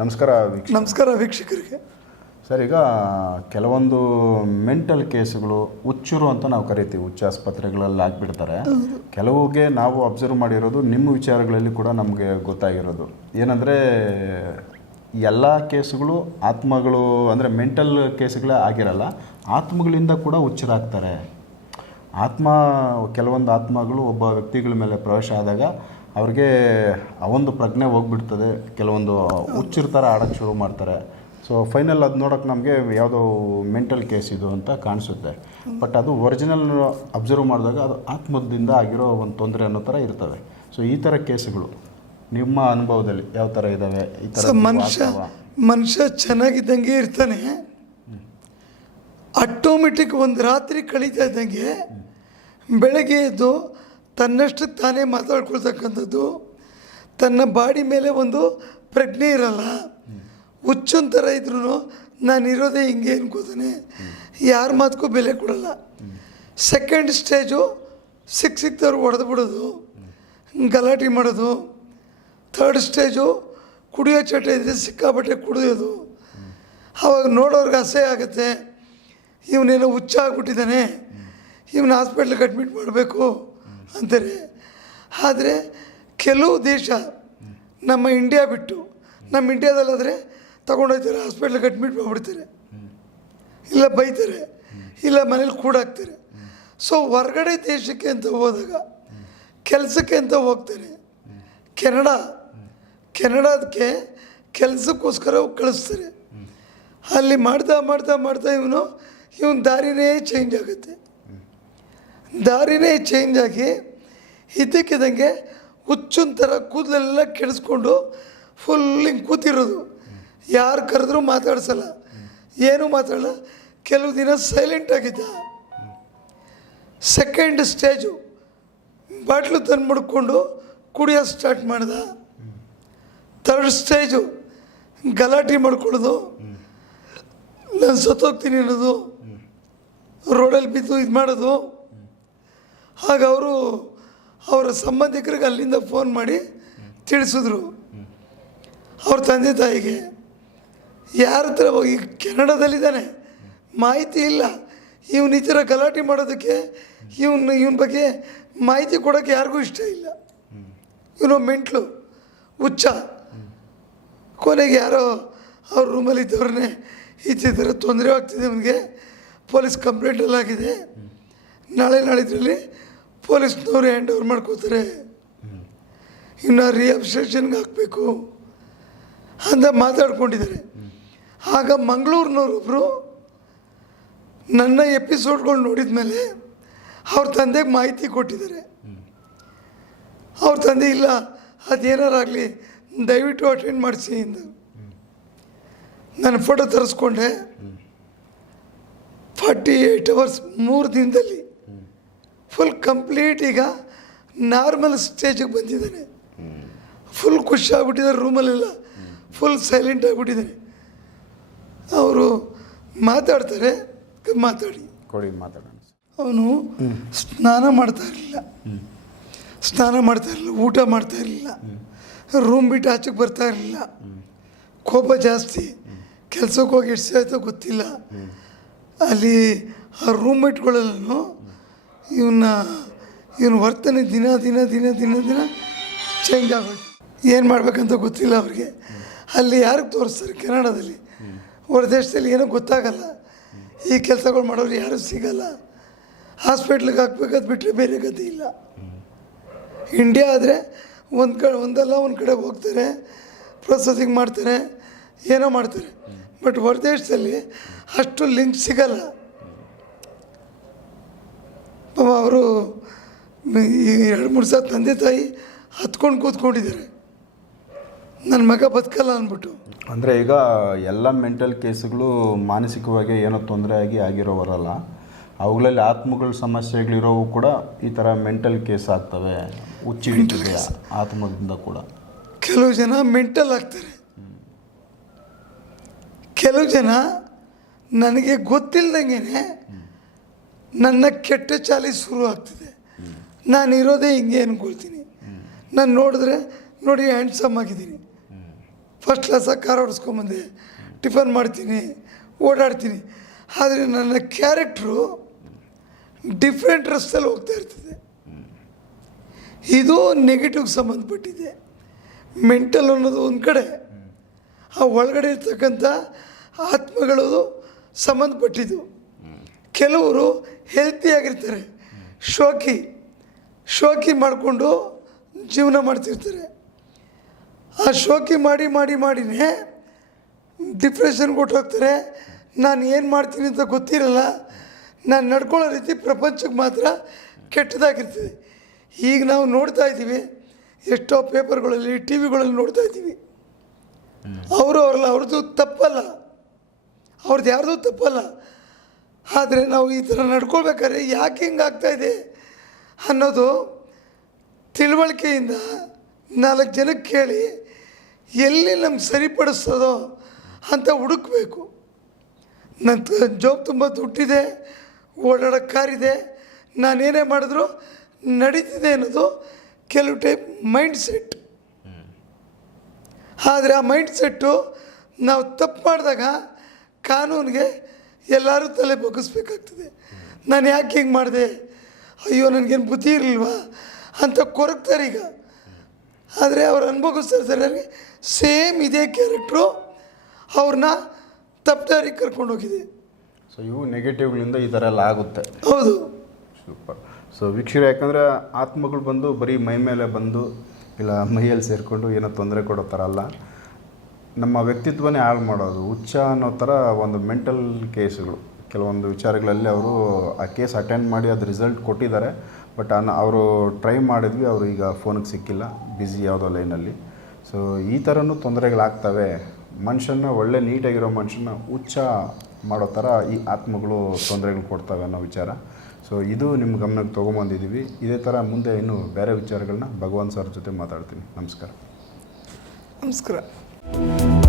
ನಮಸ್ಕಾರ ವೀಕ್ಷ ನಮಸ್ಕಾರ ವೀಕ್ಷಕರಿಗೆ. ಸರ್ ಈಗ ಕೆಲವೊಂದು ಮೆಂಟಲ್ ಕೇಸುಗಳು ಹುಚ್ಚರು ಅಂತ ನಾವು ಕರಿತೀವಿ ಹುಚ್ಚ ಆಸ್ಪತ್ರೆಗಳಲ್ಲಿ ಹಾಕ್ಬಿಡ್ತಾರೆ. ಕೆಲವುಗೆ ನಾವು ಅಬ್ಸರ್ವ್ ಮಾಡಿರೋದು ನಿಮ್ಮ ವಿಚಾರಗಳಲ್ಲಿ ಕೂಡ ನಮಗೆ ಗೊತ್ತಾಗಿರೋದು. ಏನಂದರೆ ಎಲ್ಲ ಕೇಸುಗಳು ಆತ್ಮಗಳು ಅಂದರೆ ಮೆಂಟಲ್ ಕೇಸ್ಗಳೇ ಆಗಿರಲ್ಲ ಆತ್ಮಗಳಿಂದ ಕೂಡ ಹುಚ್ಚರಾಗ್ತಾರೆ. ಆತ್ಮ ಕೆಲವೊಂದು ಆತ್ಮಗಳು ಒಬ್ಬ ವ್ಯಕ್ತಿಗಳ ಮೇಲೆ ಪ್ರವೇಶ ಆದಾಗ ಅವ್ರಿಗೆ ಆ ಒಂದು ಪ್ರಜ್ಞೆ ಹೋಗ್ಬಿಡ್ತದೆ. ಕೆಲವೊಂದು ಹುಚ್ಚಿರ್ತಾರೆ ಆಡೋಕ್ಕೆ ಶುರು ಮಾಡ್ತಾರೆ. ಸೊ ಫೈನಲ್ ಅದು ನೋಡೋಕೆ ನಮಗೆ ಯಾವುದೋ ಮೆಂಟಲ್ ಕೇಸ್ ಇದು ಅಂತ ಕಾಣಿಸುತ್ತೆ. ಬಟ್ ಅದು ಒರಿಜಿನಲ್ ಅಬ್ಸರ್ವ್ ಮಾಡಿದಾಗ ಅದು ಆತ್ಮದಿಂದ ಆಗಿರೋ ಒಂದು ತೊಂದರೆ ಅನ್ನೋ ಥರ ಇರ್ತವೆ ಸೊ ಈ ಥರ ಕೇಸ್ಗಳು ನಿಮ್ಮ ಅನುಭವದಲ್ಲಿ ಯಾವ ಥರ ಇದ್ದಾವೆ ಈ ಥರ ಮನುಷ್ಯ ಮನುಷ್ಯ ಚೆನ್ನಾಗಿದ್ದಂಗೆ ಇರ್ತಾನೆ. ಆಟೋಮೆಟಿಕ್ ಒಂದು ರಾತ್ರಿ ಕಳೀತಾ ಇದ್ದಂಗೆ ಬೆಳಗ್ಗೆ ಎದ್ದು ತನ್ನಷ್ಟು ತಾನೇ ಮಾತಾಡ್ಕೊಳ್ತಕ್ಕಂಥದ್ದು, ತನ್ನ ಬಾಡಿ ಮೇಲೆ ಒಂದು ಪ್ರಜ್ಞೆ ಇರಲ್ಲ. ಹುಚ್ಚೊಂದು ಥರ ಇದ್ರೂ ನಾನು ಇರೋದೇ ಹಿಂಗೆ ಅನ್ಕೋತಾನೆ. ಯಾರ ಮಾತಕ್ಕೂ ಬೆಲೆ ಕೊಡಲ್ಲ. ಸೆಕೆಂಡ್ ಸ್ಟೇಜು ಸಿಕ್ಕ ಸಿಕ್ತವ್ರು ಹೊಡೆದು ಬಿಡೋದು, ಗಲಾಟೆ ಮಾಡೋದು. ಥರ್ಡ್ ಸ್ಟೇಜು ಕುಡಿಯೋ ಚಟ ಇದ್ದರೆ ಸಿಕ್ಕಾಪಟ್ಟೆ ಕುಡಿಯೋದು. ಆವಾಗ ನೋಡೋರ್ಗೆ ಅಸಹ್ಯ ಆಗುತ್ತೆ. ಇವನೇನೋ ಹುಚ್ಚಾಗ್ಬಿಟ್ಟಿದ್ದಾನೆ. ಇವನ ಹಾಸ್ಪಿಟ್ಲಿಗೆ ಅಡ್ಮಿಟ್ ಮಾಡಬೇಕು. ಅಂತಾರೆ ಆದರೆ ಕೆಲವು ದೇಶ ನಮ್ಮ ಇಂಡಿಯಾ ಬಿಟ್ಟು ನಮ್ಮ ಇಂಡಿಯಾದಲ್ಲಾದರೆ ತೊಗೊಂಡೋಗ್ತಾರೆ ಹಾಸ್ಪಿಟ್ಲಿಗೆ ಅಡ್ಮಿಟ್ ಮಾಡಿಬಿಡ್ತಾರೆ. ಇಲ್ಲ ಬೈತಾರೆ, ಇಲ್ಲ ಮನೇಲಿ ಕೂಡಾಕ್ತಾರೆ. ಸೊ ಹೊರಗಡೆ ದೇಶಕ್ಕೆ ಅಂತ ಹೋದಾಗ, ಕೆಲಸಕ್ಕೆ ಅಂತ ಹೋಗ್ತಾರೆ, ಕೆನಡಾ ಕೆನಡಾದಕ್ಕೆ ಕೆಲಸಕ್ಕೋಸ್ಕರ ಕಳಿಸ್ತಾರೆ. ಅಲ್ಲಿ ಮಾಡ್ತಾ ಮಾಡ್ತಾ ಮಾಡ್ತಾ ಇವನು, ಇವನ ದಾರಿನೇ ಚೇಂಜ್ ಆಗುತ್ತೆ. ದಾರಿನೇ ಚೇಂಜ್ ಆಗಿ ಇದ್ದಕ್ಕಿದ್ದಂಗೆ ಹುಚ್ಚಿನ ಥರ ಕೂದಲೆಲ್ಲ ಕೆಡಿಸ್ಕೊಂಡು ಫುಲ್ ಹಿಂಗೆ ಕೂತಿರೋದು. ಯಾರು ಕರೆದ್ರೂ ಮಾತಾಡ್ಸಲ್ಲ. ಏನೂ ಮಾತಾಡಲ್ಲ ಕೆಲವು ದಿನ ಸೈಲೆಂಟ್ ಆಗಿದ್ದ. ಸೆಕೆಂಡ್ ಸ್ಟೇಜು ಬಾಟ್ಲು ತಂದು ಮುಡ್ಕೊಂಡು ಕುಡಿಯೋ ಸ್ಟಾರ್ಟ್ ಮಾಡ್ದ. ಥರ್ಡ್ ಸ್ಟೇಜು ಗಲಾಟೆ ಮಾಡ್ಕೊಳ್ಳೋದು. ನಾನು ಸತ್ತೋಗ್ತೀನಿ ಅನ್ನೋದು. ರೋಡಲ್ಲಿ ಬಿದ್ದು ಇದು ಮಾಡೋದು. ಆಗ ಅವರು ಅವರ ಸಂಬಂಧಿಕರಿಗೆ ಅಲ್ಲಿಂದ ಫೋನ್ ಮಾಡಿ ತಿಳಿಸಿದ್ರು. ಅವ್ರ ತಂದೆ ತಾಯಿಗೆ, ಯಾರ ಹತ್ರ ಹೋಗಿ ಕೆನಡಾದಲ್ಲಿದ್ದಾನೆ, ಮಾಹಿತಿ ಇಲ್ಲ. ಇವನು ಈ ಥರ ಗಲಾಟೆ ಮಾಡೋದಕ್ಕೆ ಇವನ್ನ ಇವನ ಬಗ್ಗೆ ಮಾಹಿತಿ ಕೊಡೋಕ್ಕೆ ಯಾರಿಗೂ ಇಷ್ಟ ಇಲ್ಲ. ಇವನು ಮೆಂಟ್ಲು, ಹುಚ್ಚ. ಕೊನೆಗೆ ಯಾರೋ ಅವ್ರ ರೂಮಲ್ಲಿ ಇದ್ದವ್ರನ್ನೇ ಈ ತೊಂದರೆ ಆಗ್ತಿದೆ ಅವನಿಗೆ ಪೊಲೀಸ್ ಕಂಪ್ಲೇಂಟೆಲ್ಲ ಆಗಿದೆ ನಾಳೆ ನಾಳಿದ್ರಲ್ಲಿ ಪೊಲೀಸ್ನವ್ರು ಹ್ಯಾಂಡ್ ಓವರ್ ಮಾಡ್ಕೋತಾರೆ. ಇನ್ನು ರಿಅಬ್ಸ್ಟ್ರೇಷನ್ಗೆ ಹಾಕಬೇಕು ಅಂತ ಮಾತಾಡ್ಕೊಂಡಿದ್ದಾರೆ. ಆಗ ಮಂಗಳೂರಿನವ್ರೊಬ್ಬರು ನನ್ನ ಎಪಿಸೋಡ್ಗಳು ನೋಡಿದ ಮೇಲೆ ಅವ್ರ ತಂದೆಗೆ ಮಾಹಿತಿ ಕೊಟ್ಟಿದ್ದಾರೆ. ಅವ್ರ ತಂದೆ, ಇಲ್ಲ ಅದೇನಾರಾಗಲಿ ದಯವಿಟ್ಟು ಅಟೆಂಡ್ ಮಾಡಿಸಿ ಇಂದ ನನ್ನ ಫೋಟೋ ತರಿಸ್ಕೊಂಡೆ. ಫಾರ್ಟಿ ಏಯ್ಟ್ ಅವರ್ಸ್ ಮೂರು ದಿನದಲ್ಲಿ ಫುಲ್ ಕಂಪ್ಲೀಟ್ ಈಗ ನಾರ್ಮಲ್ ಸ್ಟೇಜಿಗೆ ಬಂದಿದ್ದಾನೆ. ಫುಲ್ ಖುಷಿ ಆಗಿಬಿಟ್ಟಿದ್ದಾರೆ ರೂಮಲ್ಲೆಲ್ಲ ಫುಲ್ ಸೈಲೆಂಟ್ ಆಗಿಬಿಟ್ಟಿದ್ದಾನೆ ಅವರು ಮಾತಾಡ್ತಾರೆ ಮಾತಾಡಿ. ಕೊಡಿ ಮಾತಾಡೋಣ. ಅವನು ಸ್ನಾನ ಮಾಡ್ತಾ ಇರಲಿಲ್ಲ. ಸ್ನಾನ ಮಾಡ್ತಾ ಇರಲಿಲ್ಲ ಊಟ ಮಾಡ್ತಾ ಇರಲಿಲ್ಲ. ರೂಮ್ ಬಿಟ್ಟು ಆಚೆಗೆ ಬರ್ತಾ ಇರಲಿಲ್ಲ. ಕೋಪ ಜಾಸ್ತಿ. ಕೆಲ್ಸಕ್ಕೆ ಹೋಗಿ ಎಷ್ಟು ಆಯ್ತೋ ಗೊತ್ತಿಲ್ಲ. ಅಲ್ಲಿ ಆ ರೂಮ್ಮೇಟ್ಗಳೆಲ್ಲೂ ಇವನ್ನ, ಇವನ ವರ್ತನೆ ದಿನ ದಿನ ದಿನ ದಿನ ದಿನ ಚೇಂಜ್ ಆಗೋಯ್ತು. ಏನು ಮಾಡಬೇಕಂತ ಗೊತ್ತಿಲ್ಲ ಅವ್ರಿಗೆ. ಅಲ್ಲಿ ಯಾರಿಗೆ ತೋರಿಸ್ತಾರೆ? ಕೆನಡಾದಲ್ಲಿ ಹೊರ ದೇಶದಲ್ಲಿ ಏನೋ ಗೊತ್ತಾಗಲ್ಲ. ಈ ಕೆಲಸಗಳು ಮಾಡೋರು ಯಾರೂ ಸಿಗಲ್ಲ. ಹಾಸ್ಪಿಟ್ಲಿಗೆ ಹಾಕ್ಬೇಕಾದ್ ಬಿಟ್ಟರೆ ಬೇರೆ ಗತಿ ಇಲ್ಲ. ಇಂಡಿಯಾ ಆದರೆ ಒಂದು ಕಡೆ ಒಂದಲ್ಲ, ಒಂದು ಕಡೆ ಹೋಗ್ತಾರೆ, ಪ್ರೊಸೆಸಿಂಗ್ ಮಾಡ್ತಾರೆ, ಏನೋ ಮಾಡ್ತಾರೆ. ಬಟ್ ಹೊರ ದೇಶದಲ್ಲಿ ಅಷ್ಟು ಲಿಂಕ್ ಸಿಗಲ್ಲ. ಅವರು ಎರಡು ಮೂರು ಸಲ ತಂದೆ ತಾಯಿ ಹತ್ಕೊಂಡು ಕೂತ್ಕೊಂಡಿದ್ದಾರೆ. ನನ್ನ ಮಗ ಬದುಕಲ್ಲ ಅಂದ್ಬಿಟ್ಟು. ಅಂದರೆ ಈಗ ಎಲ್ಲ ಮೆಂಟಲ್ ಕೇಸ್ಗಳು ಮಾನಸಿಕವಾಗಿ ಏನೋ ತೊಂದರೆ ಆಗಿ ಆಗಿರೋವರಲ್ಲ ಅವುಗಳಲ್ಲಿ ಆತ್ಮಗಳ ಸಮಸ್ಯೆಗಳಿರೋವು ಕೂಡ ಈ ಥರ ಮೆಂಟಲ್ ಕೇಸ್ ಆಗ್ತವೆ ಹುಚ್ಚಿ ಹಿಡಿತದೆ ಆತ್ಮದಿಂದ ಕೂಡ. ಕೆಲವು ಜನ ಮೆಂಟಲ್ ಆಗ್ತಾರೆ. ಕೆಲವು ಜನ ನನಗೆ ಗೊತ್ತಿಲ್ದಂಗೆ ನನ್ನ ಕೆಟ್ಟ ಚಾಲಿ ಶುರು ಆಗ್ತಿದೆ. ನಾನು ಇರೋದೇ ಹಿಂಗೆ ಅನ್ಕೊಳ್ತೀನಿ. ನಾನು ನೋಡಿದ್ರೆ ನೋಡಿ ಹ್ಯಾಂಡ್ಸಮ್ ಆಗಿದ್ದೀನಿ. ಫಸ್ಟ್ ಕ್ಲಾಸಾಗಿ ಕಾರ್ ಓಡಿಸ್ಕೊಂಬಂದೆ. ಟಿಫನ್ ಮಾಡ್ತೀನಿ, ಓಡಾಡ್ತೀನಿ. ಆದರೆ ನನ್ನ ಕ್ಯಾರೆಕ್ಟ್ರು ಡಿಫ್ರೆಂಟ್ ರಸ್ತೆಯಲ್ಲಿ ಹೋಗ್ತಾ ಇರ್ತದೆ. ಇದು ನೆಗೆಟಿವ್ಗೆ ಸಂಬಂಧಪಟ್ಟಿದೆ. ಮೆಂಟಲ್ ಅನ್ನೋದು ಒಂದು ಕಡೆ, ಆ ಒಳಗಡೆ ಇರ್ತಕ್ಕಂಥ ಆತ್ಮಗಳು ಸಂಬಂಧಪಟ್ಟಿದ್ದು. ಕೆಲವರು ಹೆಲ್ತಿಯಾಗಿರ್ತಾರೆ ಶೋಕಿ ಶೋಕಿ ಮಾಡಿಕೊಂಡು ಜೀವನ ಮಾಡ್ತಿರ್ತಾರೆ. ಆ ಶೋಕಿ ಮಾಡಿ ಮಾಡಿ ಮಾಡಿನೇ ಡಿಪ್ರೆಷನ್ಗೆ ಕೊಟ್ಟೋಗ್ತಾರೆ ನಾನು ಏನು ಮಾಡ್ತೀನಿ ಅಂತ ಗೊತ್ತಿರಲ್ಲ. ನಾನು ನಡ್ಕೊಳ್ಳೋ ರೀತಿ ಪ್ರಪಂಚಕ್ಕೆ ಮಾತ್ರ ಕೆಟ್ಟದಾಗಿರ್ತದೆ. ಈಗ ನಾವು ನೋಡ್ತಾ ಇದ್ದೀವಿ. ಎಷ್ಟೋ ಪೇಪರ್ಗಳಲ್ಲಿ ಟಿ ವಿಗಳಲ್ಲಿ ನೋಡ್ತಾ ಇದ್ದೀವಿ. ಅವರು ಅವರಲ್ಲ ಅವ್ರದ್ದು ತಪ್ಪಲ್ಲ. ಅವ್ರದ್ದು ಯಾರ್ದು ತಪ್ಪಲ್ಲ. ಆದರೆ ನಾವು ಈ ಥರ ನಡ್ಕೊಳ್ಬೇಕಾದ್ರೆ ಯಾಕೆ ಆಗ್ತಾಯಿದೆ ಅನ್ನೋದು ತಿಳುವಳಿಕೆಯಿಂದ ನಾಲ್ಕು ಜನಕ್ಕೆ ಕೇಳಿ ಎಲ್ಲಿ ನಮ್ಗೆ ಸರಿಪಡಿಸ್ತದೋ ಅಂತ ಹುಡುಕಬೇಕು. ನನ್ನ ಜೋಬ್ ತುಂಬ ದುಡ್ಡಿದೆ ಓಡಾಡೋ ಕಾರಿದೆ ನಾನೇನೇ ಮಾಡಿದ್ರು ನಡೀತಿದೆ ಅನ್ನೋದು ಕೆಲವು ಟೈಪ್ ಮೈಂಡ್ ಸೆಟ್. ಆದರೆ ಆ ಮೈಂಡ್ ಸೆಟ್ಟು ನಾವು ತಪ್ಪು ಮಾಡಿದಾಗ ಕಾನೂನಿಗೆ ಎಲ್ಲರೂ ತಲೆ ಬಗ್ಗಿಸ್ಬೇಕಾಗ್ತದೆ. ನಾನು ಯಾಕೆ ಹಿಂಗೆ ಮಾಡಿದೆ? ಅಯ್ಯೋ ನನಗೇನು ಬುದ್ಧಿ ಇರಲಿಲ್ವಾ? ಅಂತ ಕೊರಗ್ತಾರೆ ಈಗ. ಆದರೆ ಅವ್ರು ಅನುಭವಿಸ್ತಾರೆ ನನಗೆ ಸೇಮ್ ಇದೇ ಕ್ಯಾರೆಕ್ಟ್ರು ಅವ್ರನ್ನ ತಪ್ಪದಾರಿಗೆ ಕರ್ಕೊಂಡು ಹೋಗಿದೆ ಸೊ ಇವು ನೆಗೆಟಿವ್ಗಳಿಂದ ಈ ಥರ ಎಲ್ಲ ಆಗುತ್ತೆ. ಹೌದು. ಸೂಪರ್ ಸೊ ವೀಕ್ಷಕರು ಯಾಕಂದರೆ ಆತ್ಮಗಳು ಬಂದು ಬರೀ ಮೈ ಮೇಲೆ ಬಂದು ಇಲ್ಲ ಮೈಯಲ್ಲಿ ಸೇರಿಕೊಂಡು ಏನೋ ತೊಂದರೆ ಕೊಡೋ ಥರ ಅಲ್ಲ. ನಮ್ಮ ವ್ಯಕ್ತಿತ್ವನೇ ಹಾಳು ಮಾಡೋದು, ಹುಚ್ಚ ಅನ್ನೋ ಥರ ಒಂದು ಮೆಂಟಲ್ ಕೇಸ್ಗಳು. ಕೆಲವೊಂದು ವಿಚಾರಗಳಲ್ಲಿ ಅವರು ಆ ಕೇಸ್ ಅಟೆಂಡ್ ಮಾಡಿ ಅದು ರಿಸಲ್ಟ್ ಕೊಟ್ಟಿದ್ದಾರೆ. ಬಟ್ ಅನ್ನ ಅವರು ಟ್ರೈ ಮಾಡಿದ್ವಿ, ಅವರು ಈಗ ಫೋನಿಗೆ ಸಿಕ್ಕಿಲ್ಲ ಬ್ಯುಸಿ ಯಾವುದೋ ಲೈನಲ್ಲಿ ಸೊ ಈ ಥರನೂ ತೊಂದರೆಗಳಾಗ್ತವೆ. ಮನುಷ್ಯನ ಒಳ್ಳೆ ನೀಟಾಗಿರೋ ಮನುಷ್ಯನ ಹುಚ್ಚ ಮಾಡೋ ಥರ ಈ ಆತ್ಮಗಳು ತೊಂದರೆಗಳು ಕೊಡ್ತವೆ ಅನ್ನೋ ವಿಚಾರ. ಸೊ ಇದು ನಿಮ್ಮ ಗಮನಕ್ಕೆ ತೊಗೊಂಬಂದಿದ್ದೀವಿ. ಇದೇ ಥರ ಮುಂದೆ ಇನ್ನೂ ಬೇರೆ ವಿಚಾರಗಳನ್ನ ಭಗವಾನ್ ಸರ್ ಜೊತೆ ಮಾತಾಡ್ತೀನಿ. ನಮಸ್ಕಾರ. ನಮಸ್ಕಾರ. Thank you